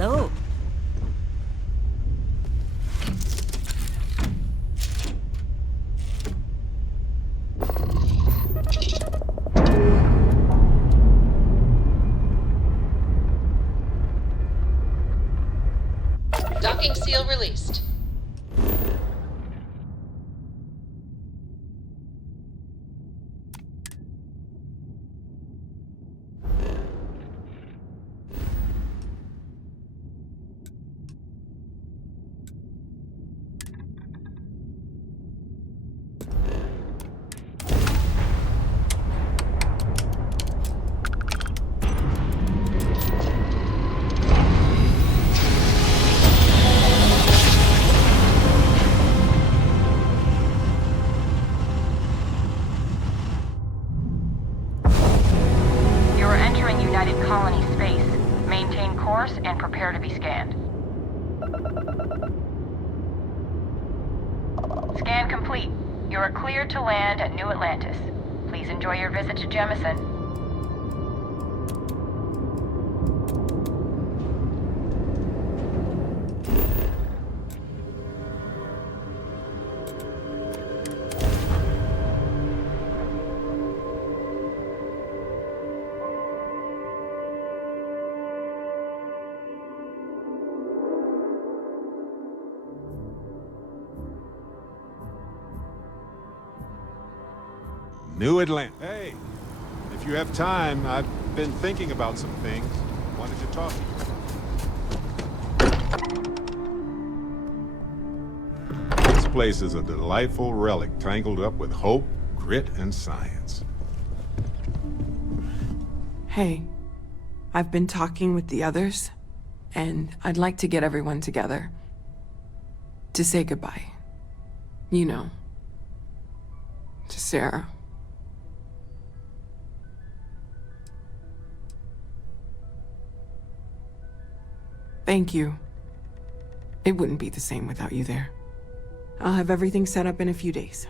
Hello. Docking seal released. Colony space. Maintain course and prepare to be scanned. Scan complete. You are cleared to land at New Atlantis. Please enjoy your visit to Jemison. New Atlantis. Hey, if you have time, I've been thinking about some things. Wanted to talk to you. This place is a delightful relic tangled up with hope, grit, and science. Hey, I've been talking with the others, and I'd like to get everyone together. To say goodbye. You know. To Sarah. Thank you. It wouldn't be the same without you there. I'll have everything set up in a few days.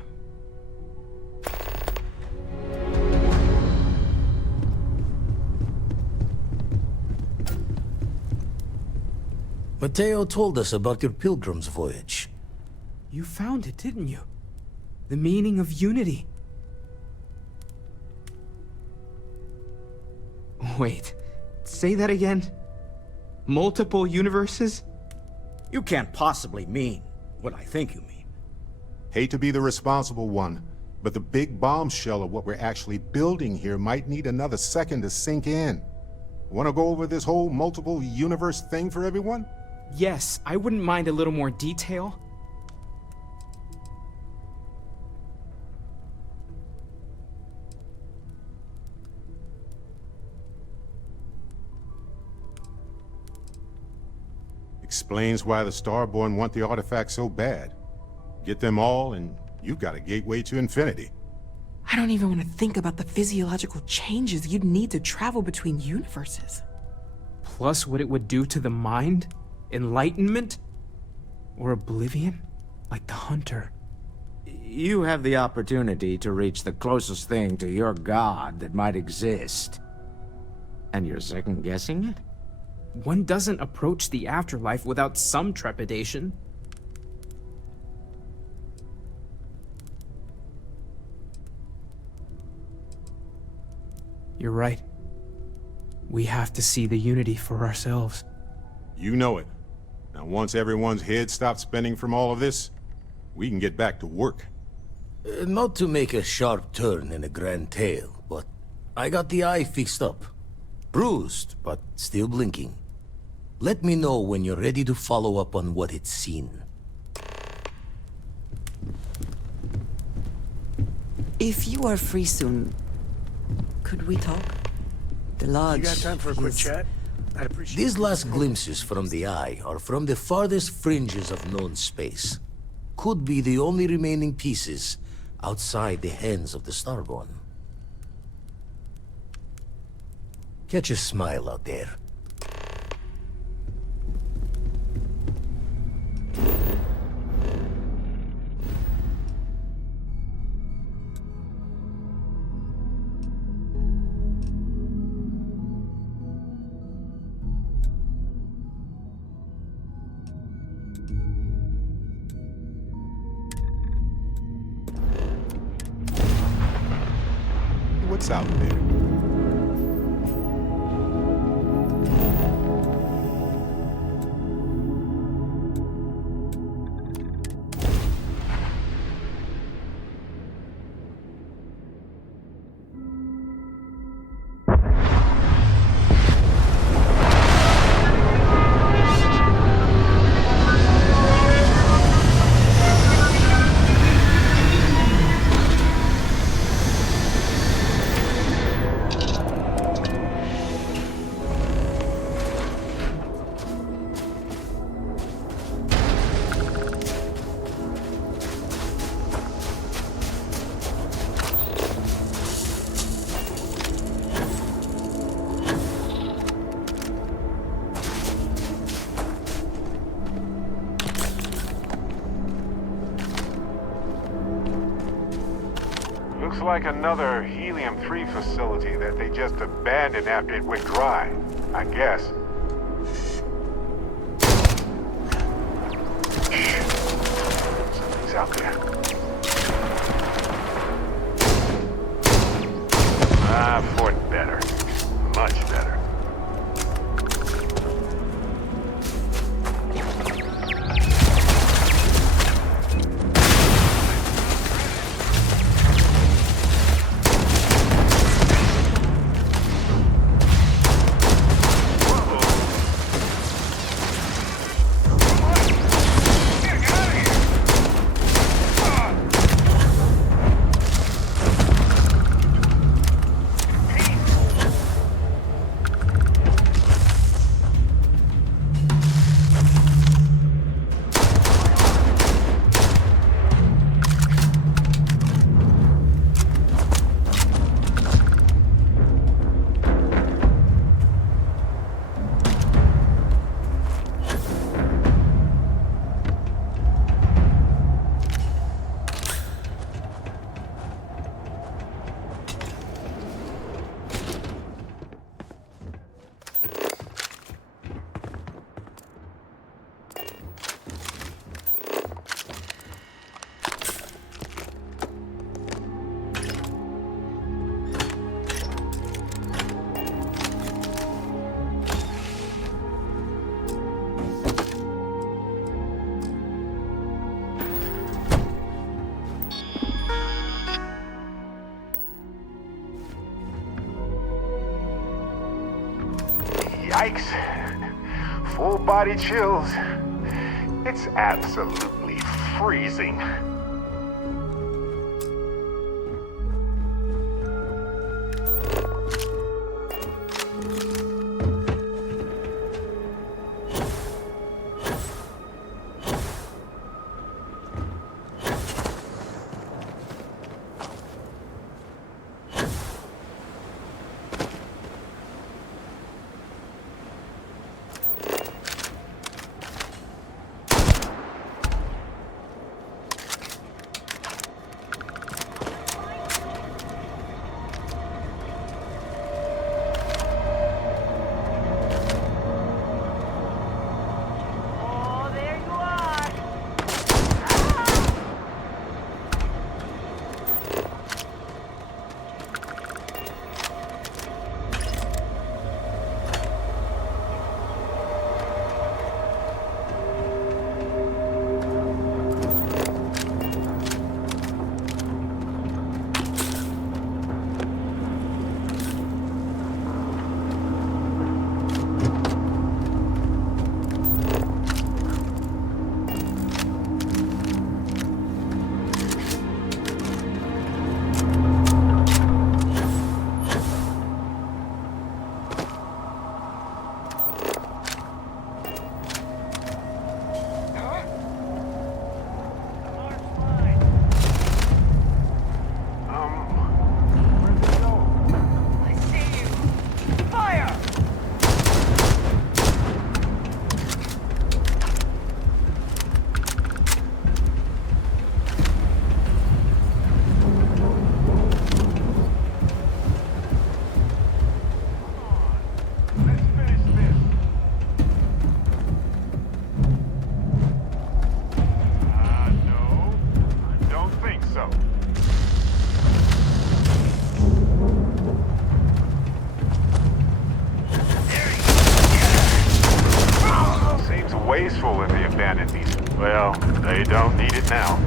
Mateo told us about your pilgrim's voyage. You found it, didn't you? The meaning of unity. Wait, say that again? Multiple universes? You can't possibly mean what I think you mean. Hate to be the responsible one, but the big bombshell of what we're actually building here might need another second to sink in. Want to go over this whole multiple universe thing for everyone? Yes, I wouldn't mind a little more detail. Explains why the Starborn want the artifact so bad. Get them all, and you've got a gateway to infinity. I don't even want to think about the physiological changes you'd need to travel between universes. Plus what it would do to the mind? Enlightenment? Or oblivion? Like the Hunter. You have the opportunity to reach the closest thing to your god that might exist. And you're second-guessing it? One doesn't approach the afterlife without some trepidation. You're right. We have to see the unity for ourselves. You know it. Now once everyone's head stops spinning from all of this, we can get back to work. Not to make a sharp turn in a grand tale, but I got the eye fixed up. Bruised, but still blinking. Let me know when you're ready to follow up on what it's seen. If you are free soon, could we talk? The lodge. You got time for a quick chat? I'd appreciate it. These last glimpses from the eye are from the farthest fringes of known space. Could be the only remaining pieces outside the hands of the Starborn. Catch a smile out there. us out there. Looks like another helium-3 facility that they just abandoned after it went dry, I guess. Something's out there. Fort better. Much better. Yikes. Full body chills. It's absolutely freezing. wasteful in the abandoned these. Well, they don't need it now.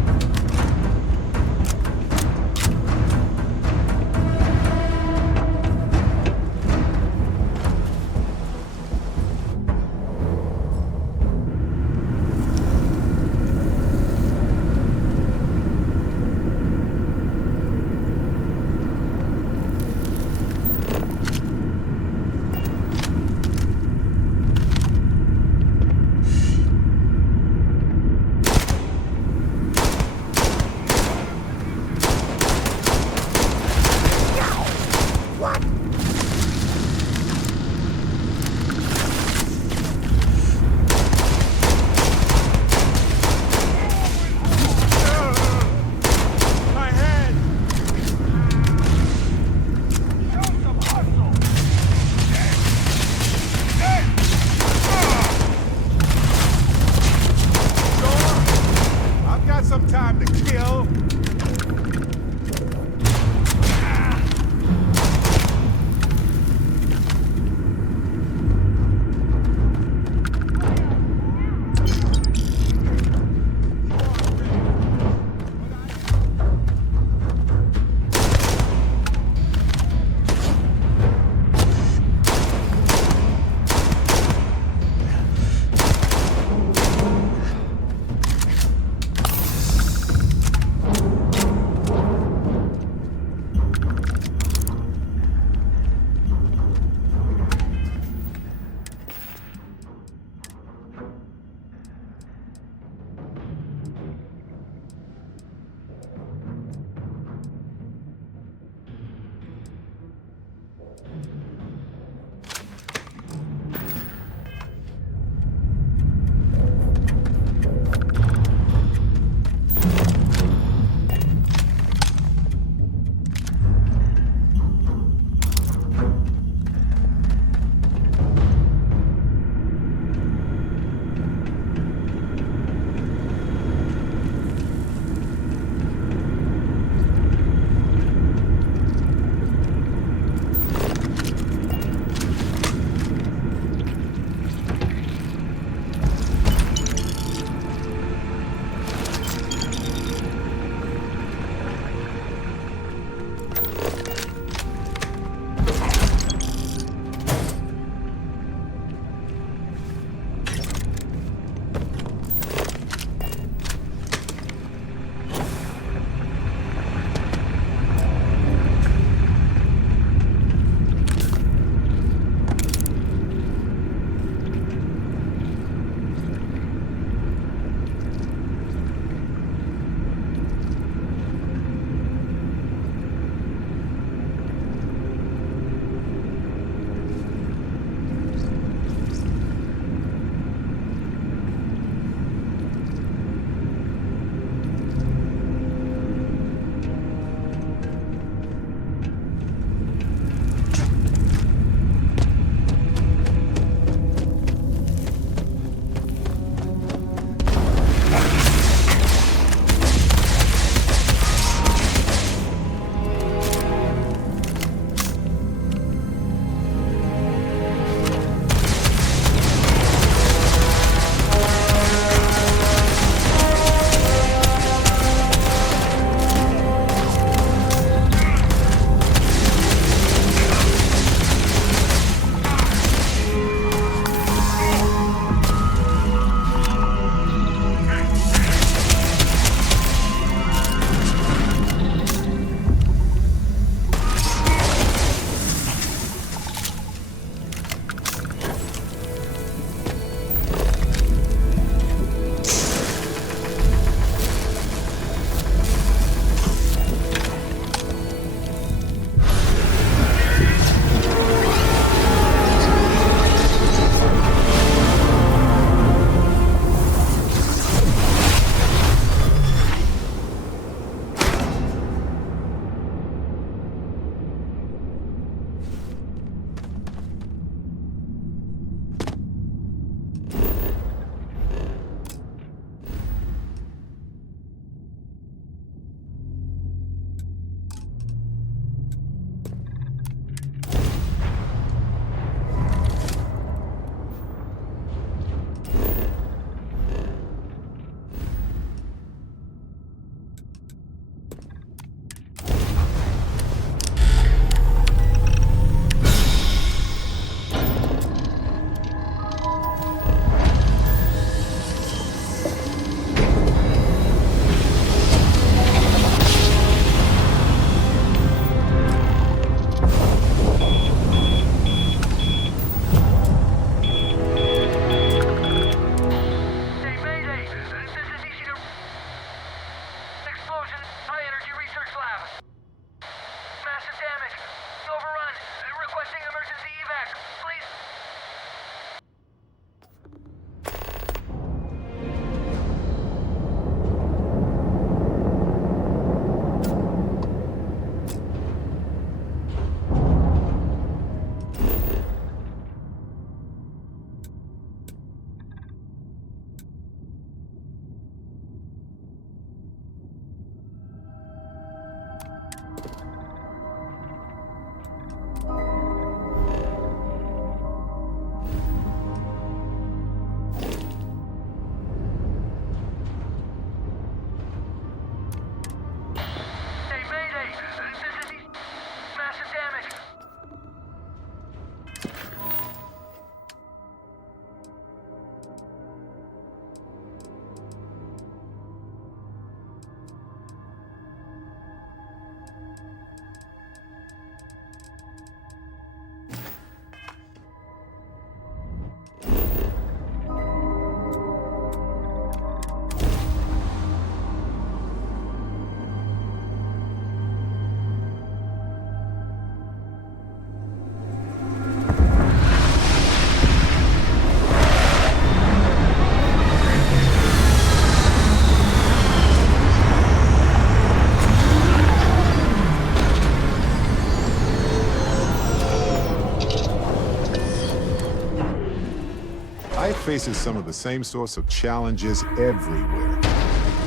Life faces some of the same sorts of challenges everywhere.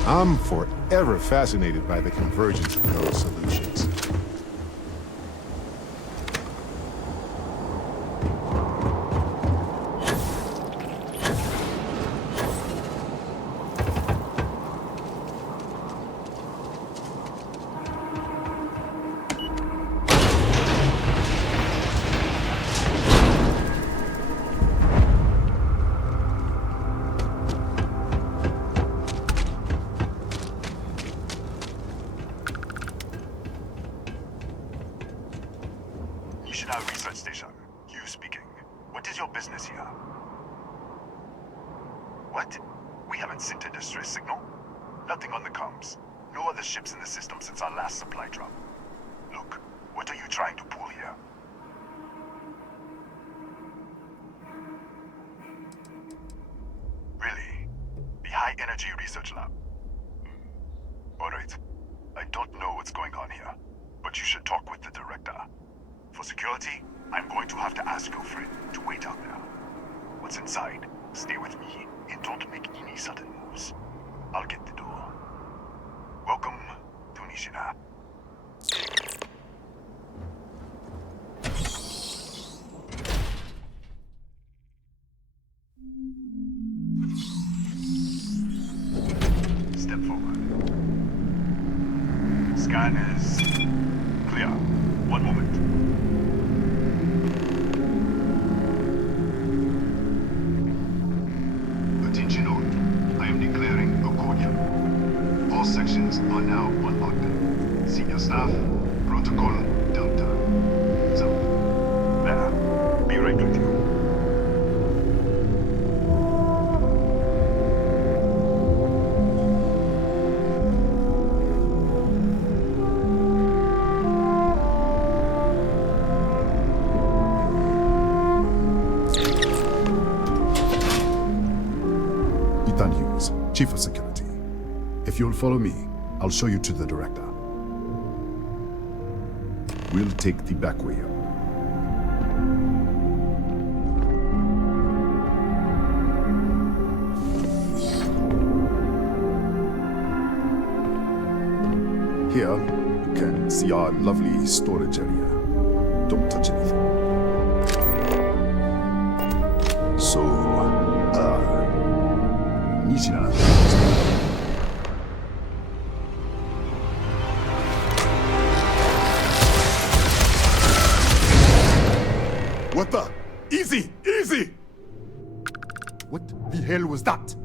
I'm forever fascinated by the convergence of those solutions. Research Station. Hugh speaking. What is your business here? What? We haven't sent a distress signal? Nothing on the comms. No other ships in the system since our last supply drop. Look, what are you trying to pull here? Really? The High Energy Research Lab? Alright. I don't know what's going on here, but you should talk with the director. For security, I'm going to have to ask your friend to wait out there. What's inside? Stay with me and don't make any sudden moves. I'll get the door. Welcome to Nishina. Step forward. Scan is clear. One moment. Attention all. I am declaring a accordion. All sections are now unlocked. Senior staff, protocol, Delta. So, there. Be right with you. Chief of Security. If you'll follow me, I'll show you to the director. We'll take the back way up. Here, you can see our lovely storage area. Don't touch anything. So, Nishina. What the? Easy! Easy! What the hell was that?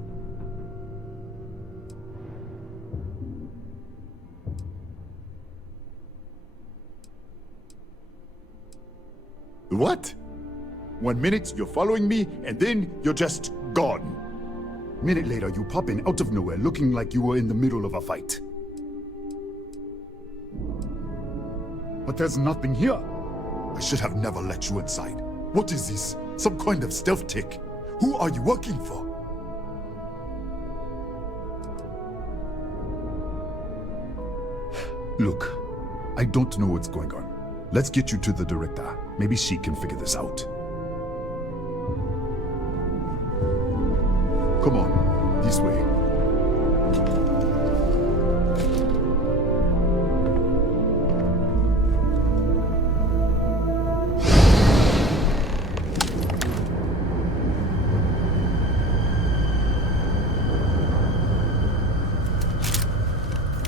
What? 1 minute you're following me, and then you're just gone. Minute later, you pop in out of nowhere looking like you were in the middle of a fight. But there's nothing here. I should have never let you inside. What is this? Some kind of stealth tick? Who are you working for? Look, I don't know what's going on. Let's get you to the director. Maybe she can figure this out. Come on, this way.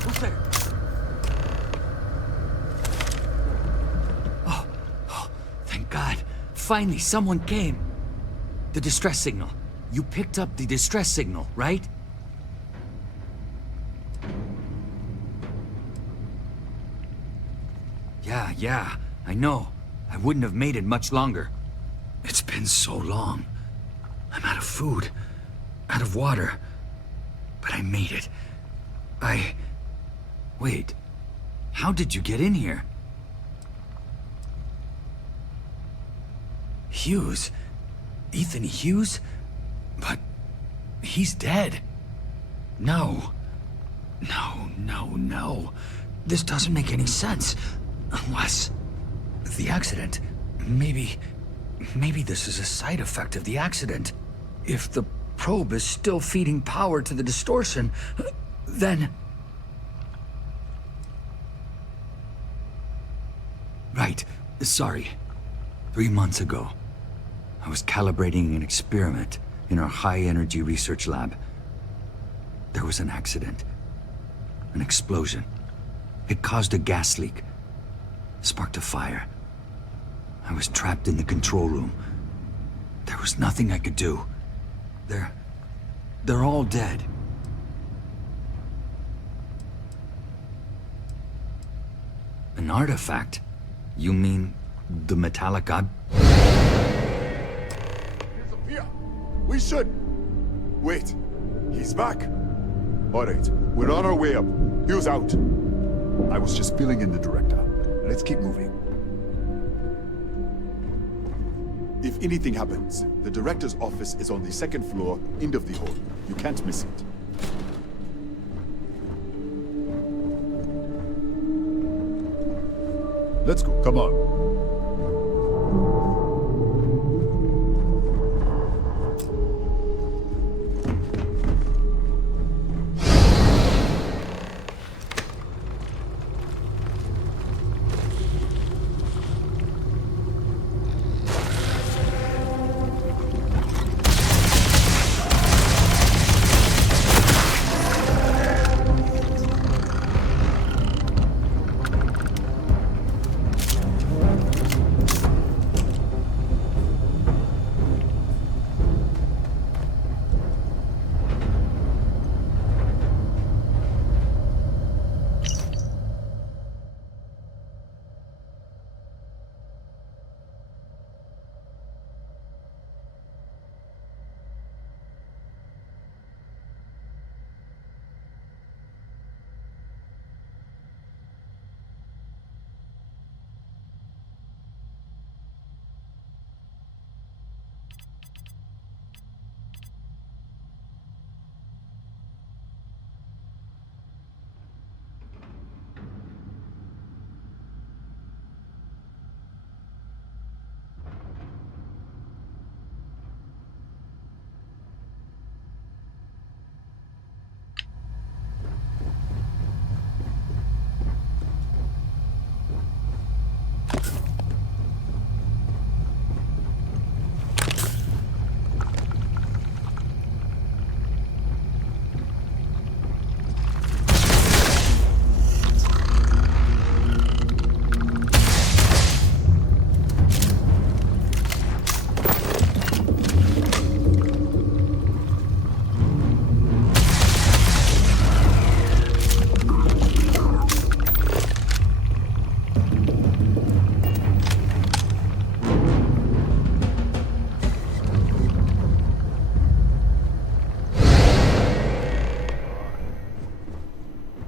Who's there? Oh, thank God. Finally, someone came. The distress signal. You picked up the distress signal, right? Yeah, I know. I wouldn't have made it much longer. It's been so long. I'm out of food, out of water. But I made it. Wait. How did you get in here? Hughes? Ethan Hughes? But he's dead. No. This doesn't make any sense. Unless the accident. Maybe this is a side effect of the accident. If the probe is still feeding power to the distortion, then... Right. Sorry. 3 months ago, I was calibrating an experiment in our high-energy research lab. There was an accident. An explosion. It caused a gas leak. Sparked a fire. I was trapped in the control room. There was nothing I could do. They're all dead. An artifact? You mean the metallic Disappear! We should... Wait. He's back. All right, we're on our way up. Hughes out. I was just filling in the director. Let's keep moving. If anything happens, the director's office is on the 2nd floor, end of the hall. You can't miss it. Let's go. Come on.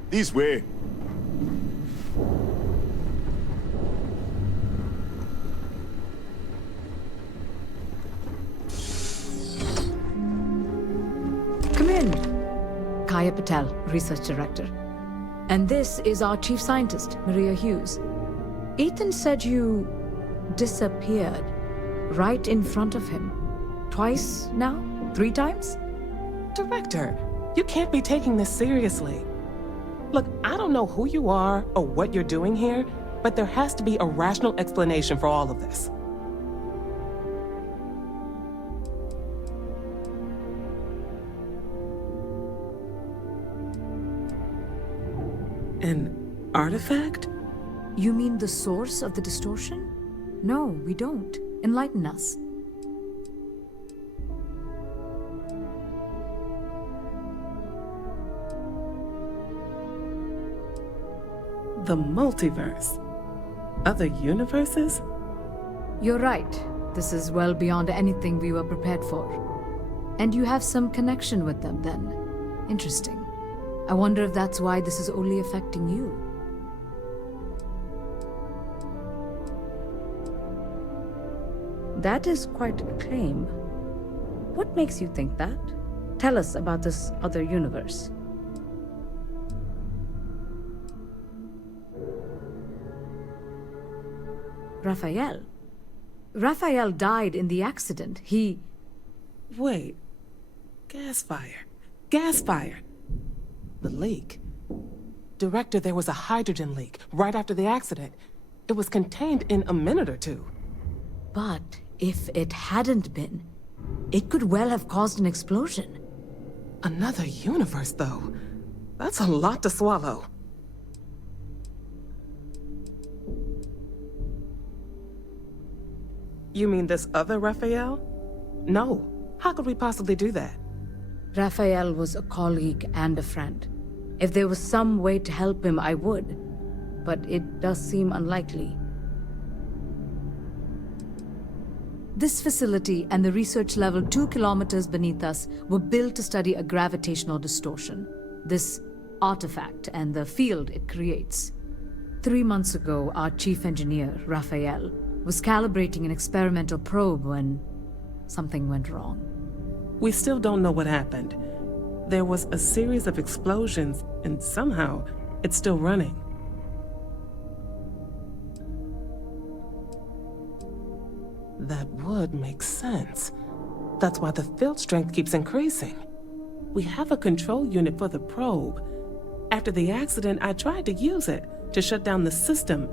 This way. Come in. Kaya Patel, Research Director. And this is our Chief Scientist, Maria Hughes. Ethan said you disappeared right in front of him. Twice now? 3 times? Director, you can't be taking this seriously. Look, I don't know who you are or what you're doing here, but there has to be a rational explanation for all of this. An artifact? You mean the source of the distortion? No, we don't. Enlighten us. The multiverse. Other universes? You're right. This is well beyond anything we were prepared for. And you have some connection with them, then. Interesting. I wonder if that's why this is only affecting you. That is quite a claim. What makes you think that? Tell us about this other universe. Raphael. Raphael died in the accident. Wait, Gas fire. Gas fire. The leak. Director, there was a hydrogen leak right after the accident. It was contained in a minute or two. But if it hadn't been, it could well have caused an explosion. Another universe, though. That's a lot to swallow. You mean this other Raphael? No. How could we possibly do that? Raphael was a colleague and a friend. If there was some way to help him, I would. But it does seem unlikely. This facility and the research level 2 kilometers beneath us were built to study a gravitational distortion. This artifact and the field it creates. 3 months ago, our chief engineer, Raphael, was calibrating an experimental probe when something went wrong. We still don't know what happened. There was a series of explosions, and somehow it's still running. That would make sense. That's why the field strength keeps increasing. We have a control unit for the probe. After the accident, I tried to use it to shut down the system,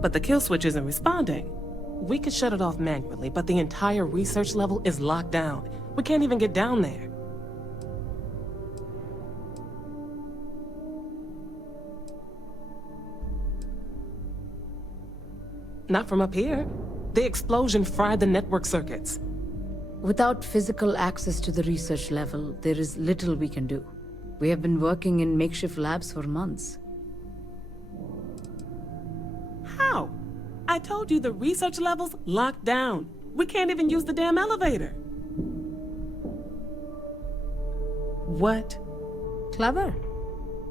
but the kill switch isn't responding. We could shut it off manually, but the entire research level is locked down. We can't even get down there. Not from up here. The explosion fried the network circuits. Without physical access to the research level, there is little we can do. We have been working in makeshift labs for months. How? I told you the research level's locked down. We can't even use the damn elevator. What? Clever.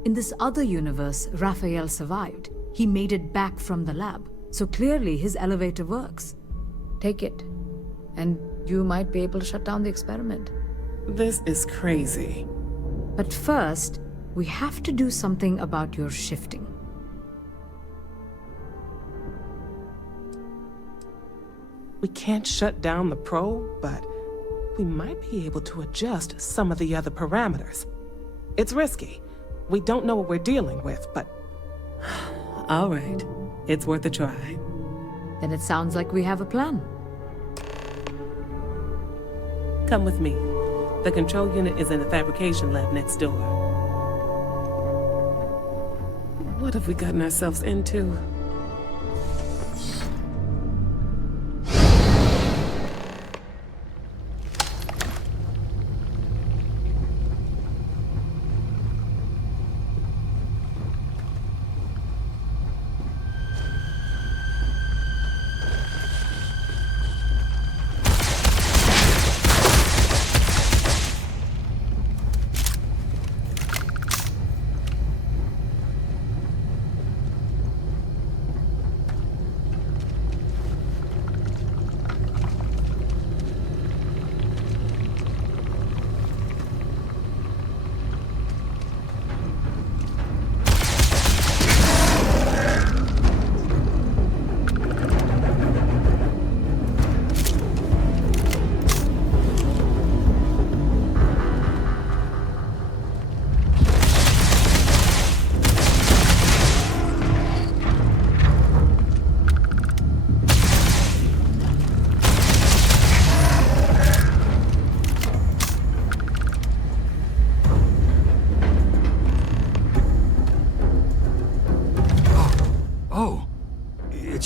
In this other universe, Raphael survived. He made it back from the lab, so clearly his elevator works. Take it, and you might be able to shut down the experiment. This is crazy. But first, we have to do something about your shifting. We can't shut down the probe, but we might be able to adjust some of the other parameters. It's risky. We don't know what we're dealing with, but... All right. It's worth a try. Then it sounds like we have a plan. Come with me. The control unit is in the fabrication lab next door. What have we gotten ourselves into?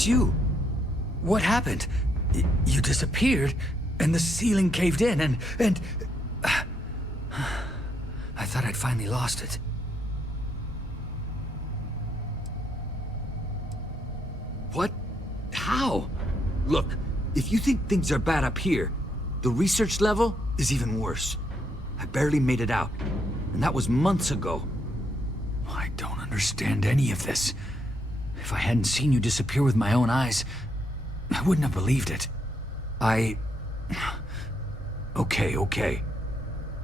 You. What happened? You disappeared, and the ceiling caved in, and... I thought I'd finally lost it. What? How? Look, if you think things are bad up here, the research level is even worse. I barely made it out, and that was months ago. I don't understand any of this. If I hadn't seen you disappear with my own eyes, I wouldn't have believed it. Okay.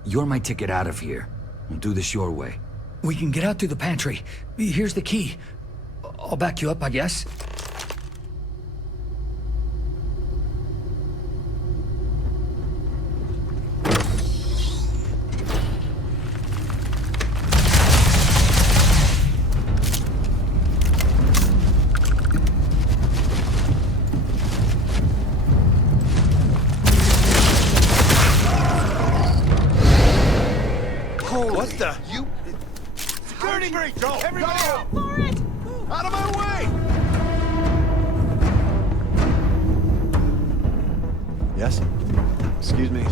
You're my ticket out of here. We'll do this your way. We can get out through the pantry. Here's the key. I'll back you up, I guess. What the? You... Security breach! Go! Everybody out! For it! Out of my way! Yes? Excuse me.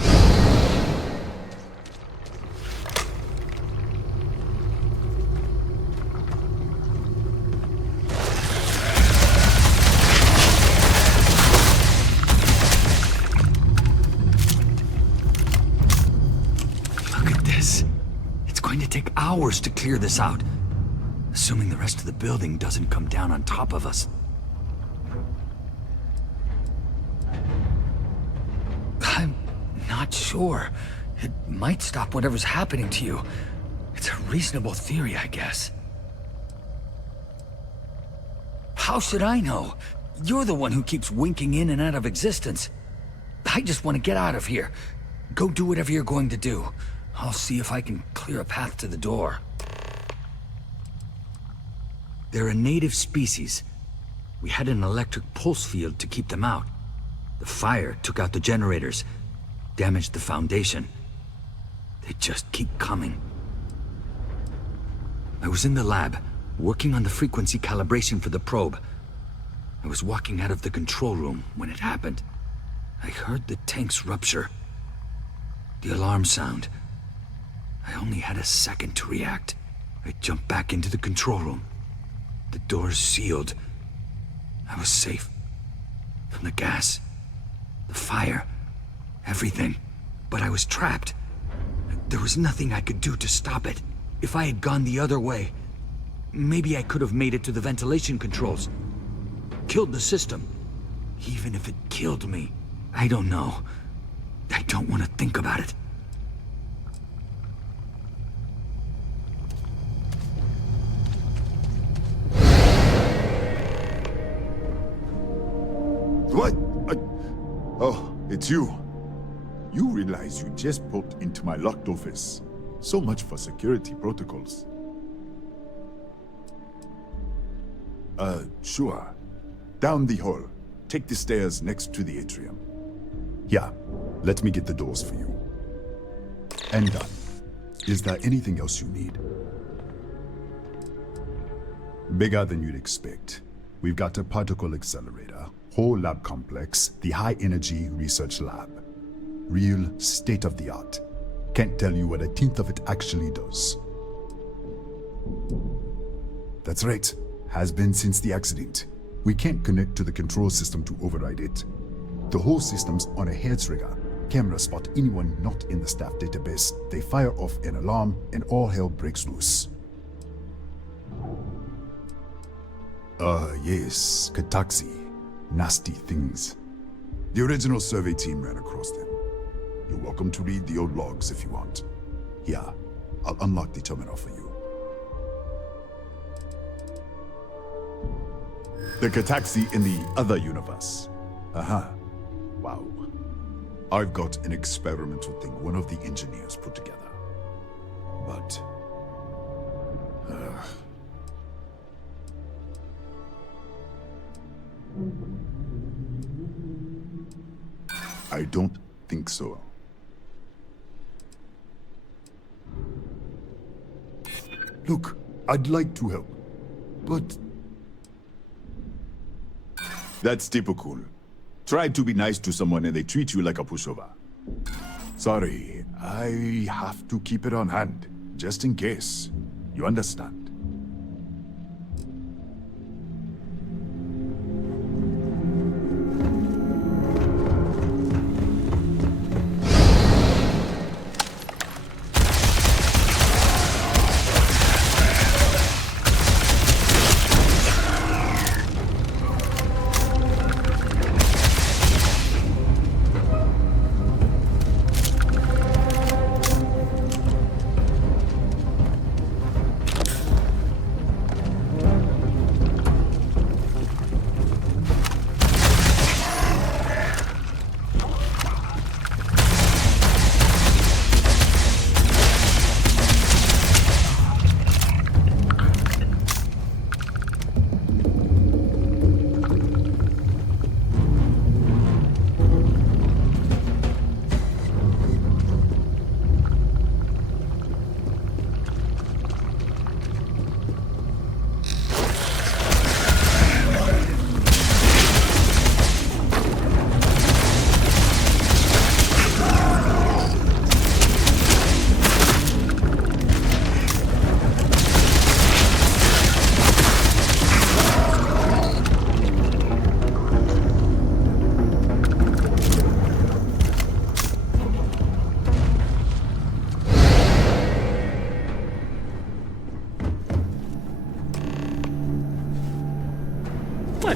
Take hours to clear this out, assuming the rest of the building doesn't come down on top of us. I'm not sure. It might stop whatever's happening to you. It's a reasonable theory, I guess. How should I know? You're the one who keeps winking in and out of existence. I just want to get out of here. Go do whatever you're going to do. I'll see if I can clear a path to the door. They're a native species. We had an electric pulse field to keep them out. The fire took out the generators, damaged the foundation. They just keep coming. I was in the lab, working on the frequency calibration for the probe. I was walking out of the control room when it happened. I heard the tanks rupture. The alarm sound. I only had a second to react. I jumped back into the control room. The doors sealed. I was safe. From the gas, the fire, everything. But I was trapped. There was nothing I could do to stop it. If I had gone the other way, maybe I could have made it to the ventilation controls. Killed the system. Even if it killed me. I don't know. I don't want to think about it. What? Oh, it's you. You realize you just popped into my locked office. So much for security protocols. Sure. Down the hall. Take the stairs next to the atrium. Yeah, let me get the doors for you. And done. Is there anything else you need? Bigger than you'd expect. We've got a particle accelerator, whole lab complex, the high energy research lab. Real state-of-the-art. Can't tell you what a tenth of it actually does. That's right. Has been since the accident. We can't connect to the control system to override it. The whole system's on a hair trigger. Cameras spot anyone not in the staff database. They fire off an alarm and all hell breaks loose. Yes, Kataxi. Nasty things. The original survey team ran across them. You're welcome to read the old logs if you want. Yeah, I'll unlock the terminal for you. The Kataxi in the other universe. Aha. Wow. I've got an experimental thing one of the engineers put together. But... I don't think so. Look, I'd like to help, but... That's typical. Try to be nice to someone and they treat you like a pushover. Sorry, I have to keep it on hand, just in case. You understand?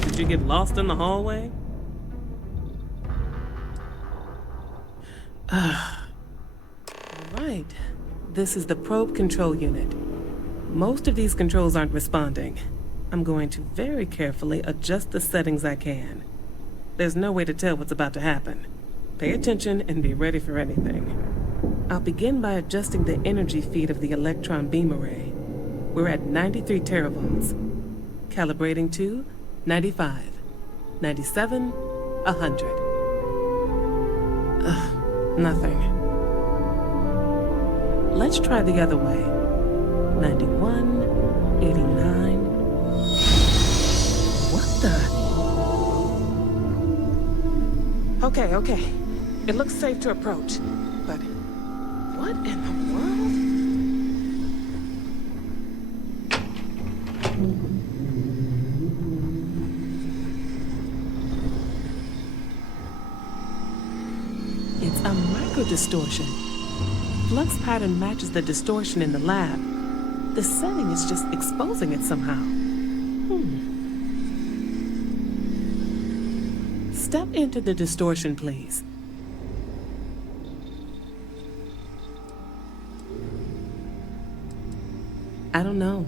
What, did you get lost in the hallway? Alright, this is the probe control unit. Most of these controls aren't responding. I'm going to very carefully adjust the settings I can. There's no way to tell what's about to happen. Pay attention and be ready for anything. I'll begin by adjusting the energy feed of the electron beam array. We're at 93 teravolts. Calibrating to 95, 97, 100. Nothing. Let's try the other way. 91, 89. What the? Okay. It looks safe to approach. But what in the world? It's a microdistortion. Flux pattern matches the distortion in the lab. The setting is just exposing it somehow. Step into the distortion, please. I don't know.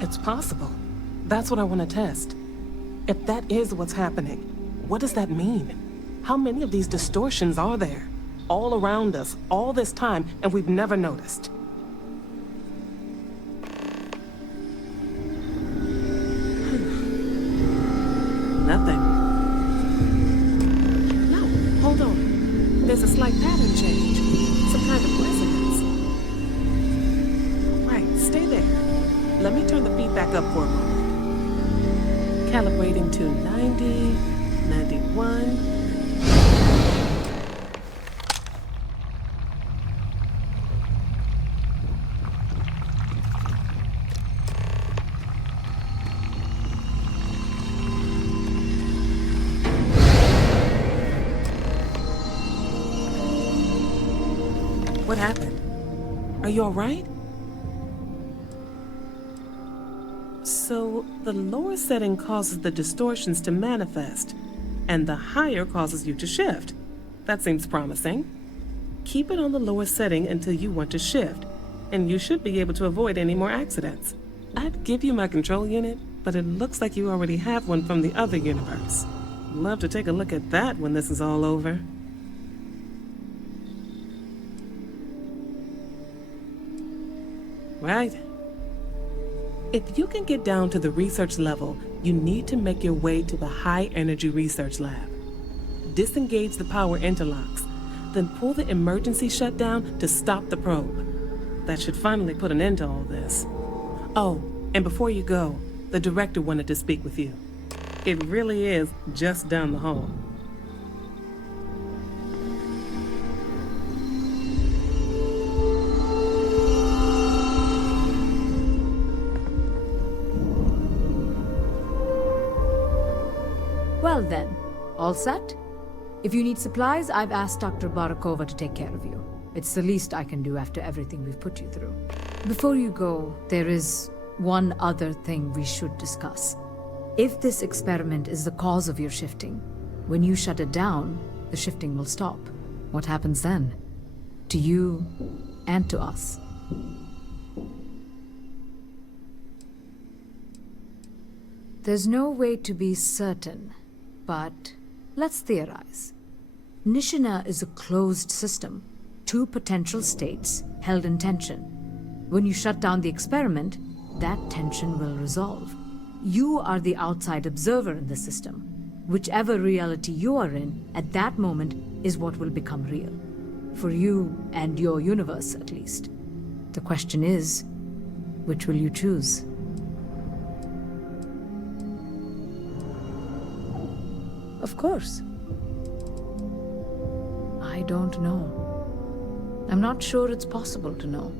It's possible. That's what I want to test. If that is what's happening, what does that mean? How many of these distortions are there? All around us, all this time, and we've never noticed. Nothing. No, hold on. There's a slight pattern change. Some kind of resonance. Right, stay there. Let me turn the feedback up for a moment. Calibrating to 90, 91. What happened? Are you all right? So, the lower setting causes the distortions to manifest, and the higher causes you to shift. That seems promising. Keep it on the lower setting until you want to shift, and you should be able to avoid any more accidents. I'd give you my control unit, but it looks like you already have one from the other universe. I'd love to take a look at that when this is all over. Right. If you can get down to the research level, you need to make your way to the high-energy research lab. Disengage the power interlocks, then pull the emergency shutdown to stop the probe. That should finally put an end to all this. Oh, and before you go, the director wanted to speak with you. It really is just down the hall. Well then, all set? If you need supplies, I've asked Dr. Barakova to take care of you. It's the least I can do after everything we've put you through. Before you go, there is one other thing we should discuss. If this experiment is the cause of your shifting, when you shut it down, the shifting will stop. What happens then? To you and to us. There's no way to be certain, but let's theorize. Nishina is a closed system, two potential states held in tension. When you shut down the experiment, that tension will resolve. You are the outside observer in the system. Whichever reality you are in, at that moment, is what will become real. For you and your universe, at least. The question is, which will you choose? Of course. I don't know. I'm not sure it's possible to know.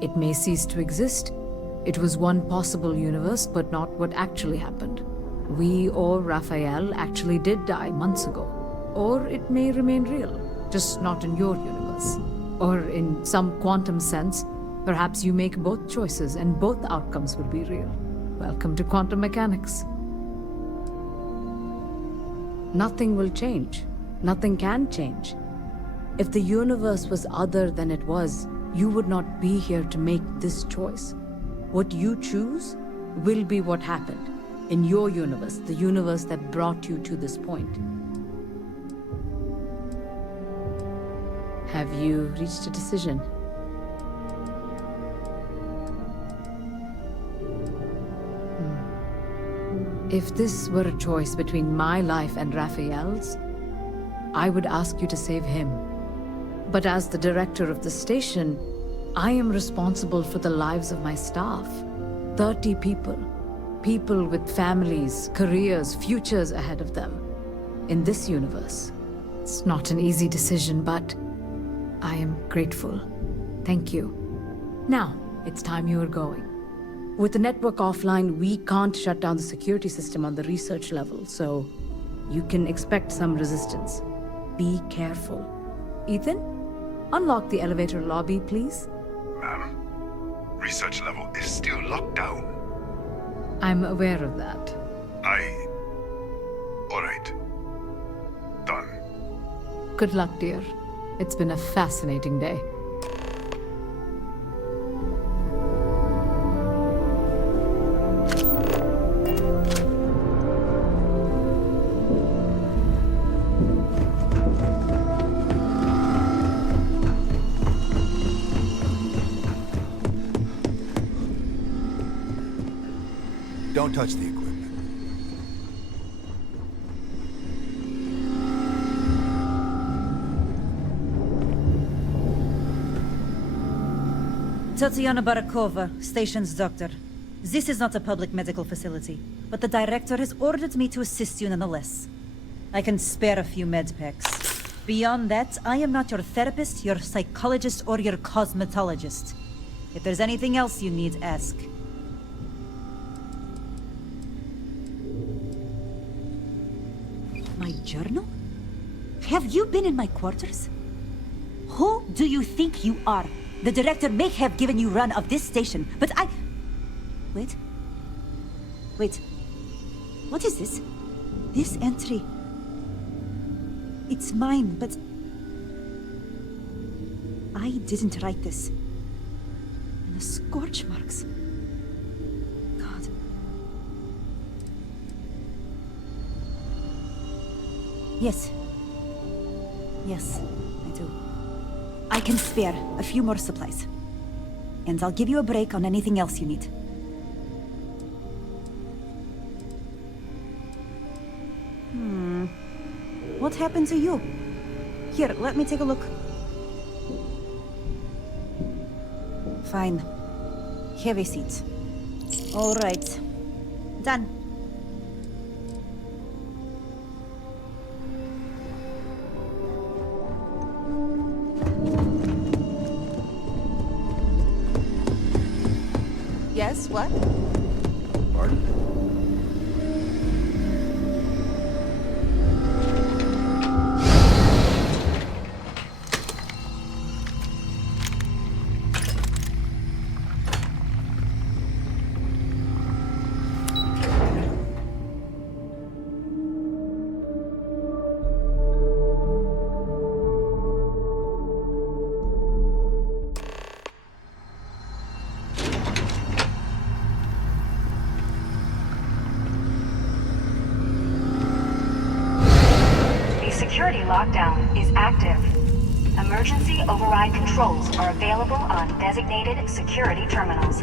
It may cease to exist. It was one possible universe, but not what actually happened. We or Raphael actually did die months ago. Or it may remain real, just not in your universe. Or in some quantum sense, Perhaps you make both choices and both outcomes will be real. Welcome to quantum mechanics. Nothing will change. Nothing can change. If the universe was other than it was, you would not be here to make this choice. What you choose will be what happened in your universe, the universe that brought you to this point. Have you reached a decision? If this were a choice between my life and Raphael's, I would ask you to save him. But as the director of the station, I am responsible for the lives of my staff. 30 people. People with families, careers, futures ahead of them. In this universe. It's not an easy decision, but I am grateful. Thank you. Now, it's time you are going. With the network offline, we can't shut down the security system on the research level, so you can expect some resistance. Be careful. Ethan, unlock the elevator lobby, please. Ma'am, research level is still locked down. I'm aware of that. Alright. Done. Good luck, dear. It's been a fascinating day. Don't touch the equipment. Tatiana Barakova, station's doctor. This is not a public medical facility, but the director has ordered me to assist you nonetheless. I can spare a few med packs. Beyond that, I am not your therapist, your psychologist, or your cosmetologist. If there's anything else you need, ask. My journal? Have you been in my quarters? Who do you think you are? The director may have given you run of this station, but I... Wait. What is this? This entry... It's mine, but... I didn't write this. And the scorch marks... God. Yes. Yes, I do. I can spare a few more supplies. And I'll give you a break on anything else you need. What happened to you? Here, let me take a look. Fine. Have a seat. All right. Done. Yes, what? Pardon? Security lockdown is active. Emergency override controls are available on designated security terminals.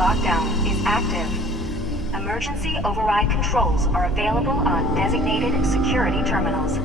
lockdown is active. Emergency override controls are available on designated security terminals.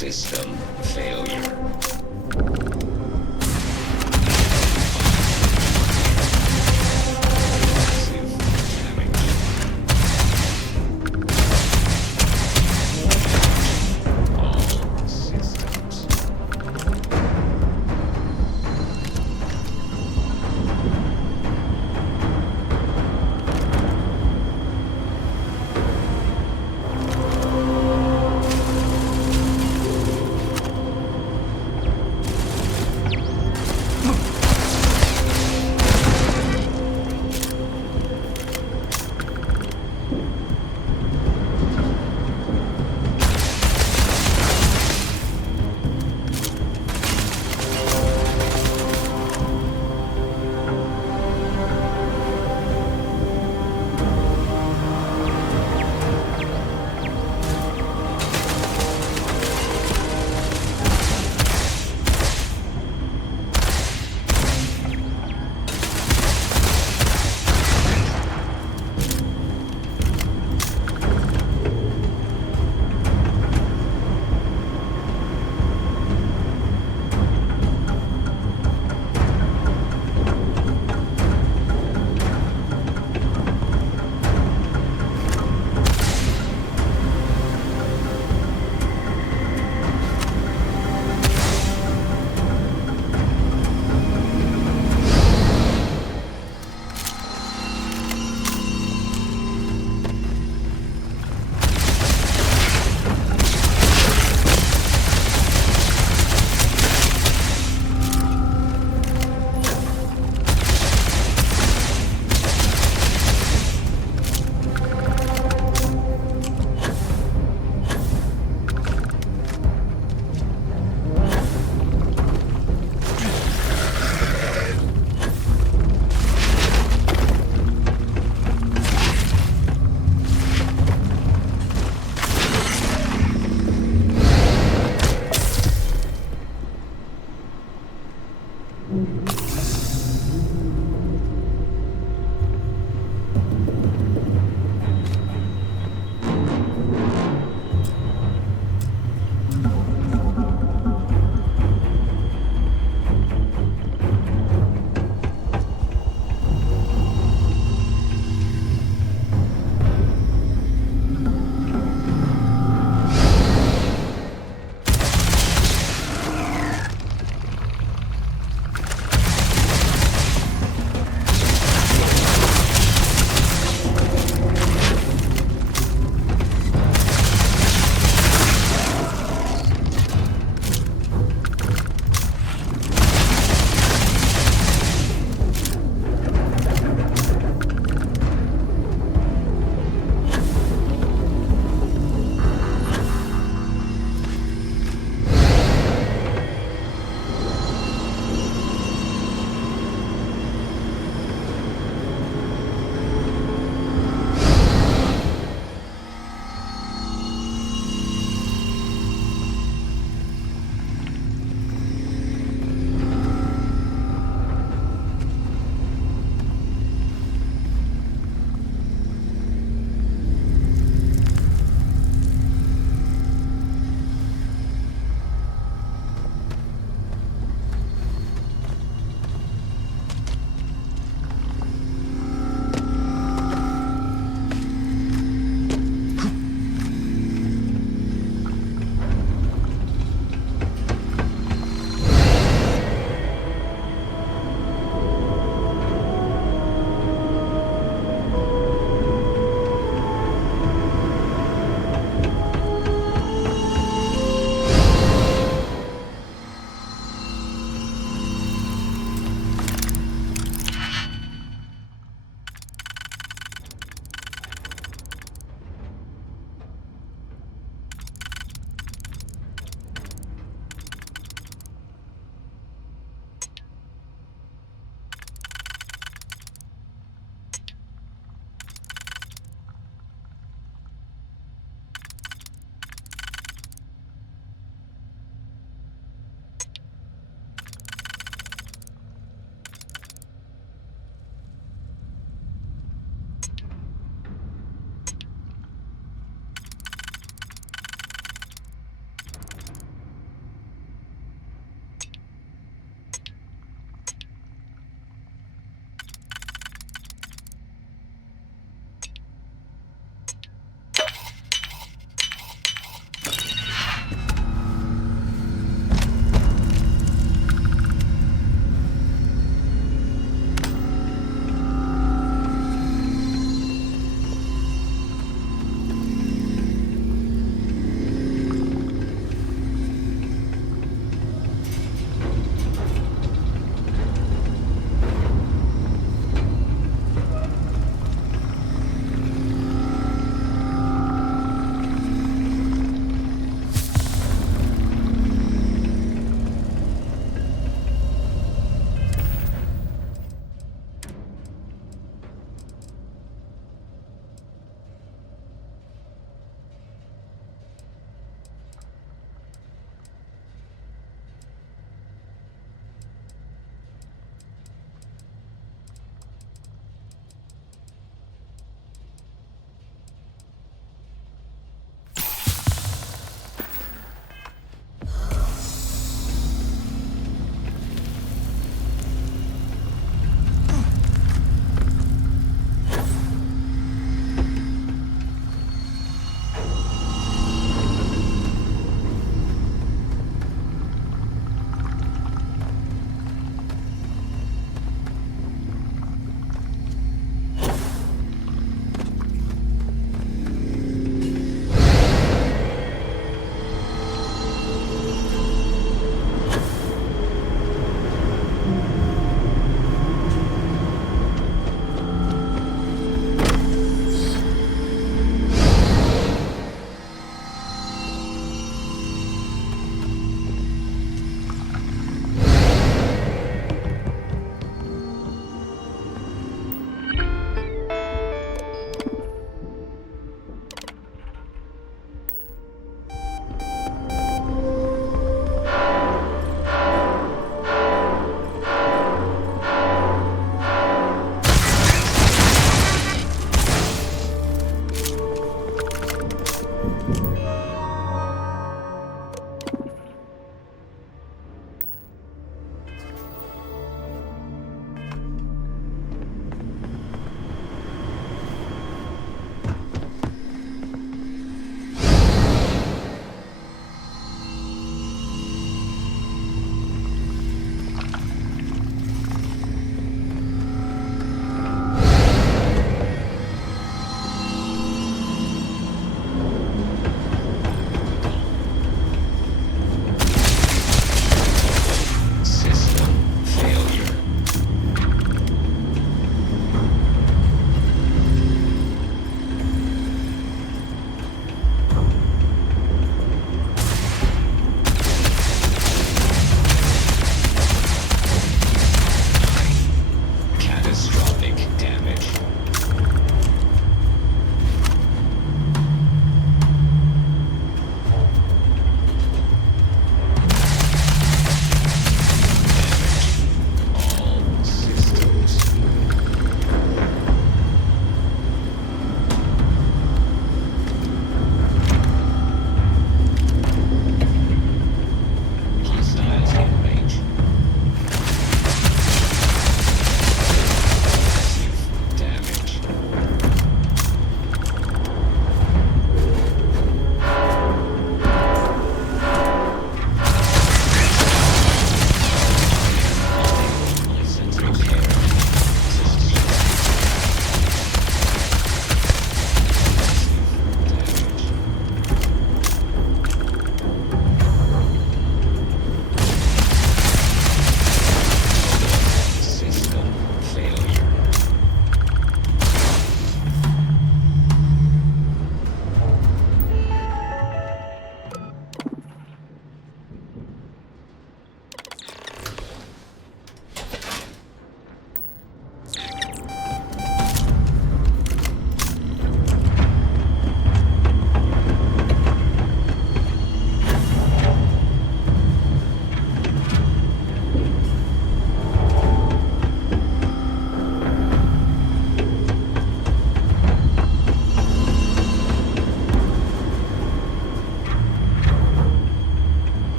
System failure.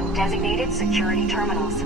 on designated security terminals.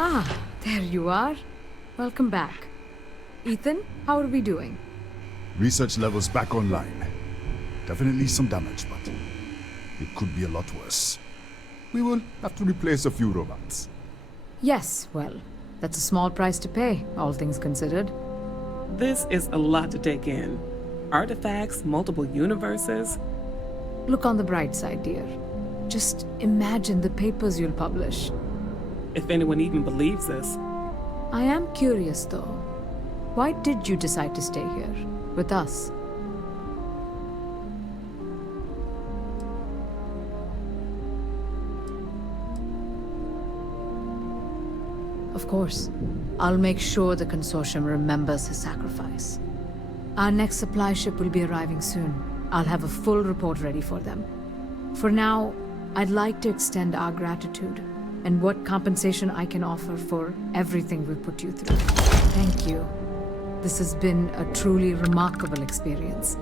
Ah, there you are. Welcome back. Ethan, how are we doing? Research levels back online. Definitely some damage, but it could be a lot worse. We will have to replace a few robots. Yes, well, that's a small price to pay, all things considered. This is a lot to take in. Artifacts, multiple universes. Look on the bright side, dear. Just imagine the papers you'll publish. If anyone even believes this. I am curious, though. Why did you decide to stay here, with us? Of course. I'll make sure the consortium remembers his sacrifice. Our next supply ship will be arriving soon. I'll have a full report ready for them. For now, I'd like to extend our gratitude and what compensation I can offer for everything we put you through. Thank you. This has been a truly remarkable experience.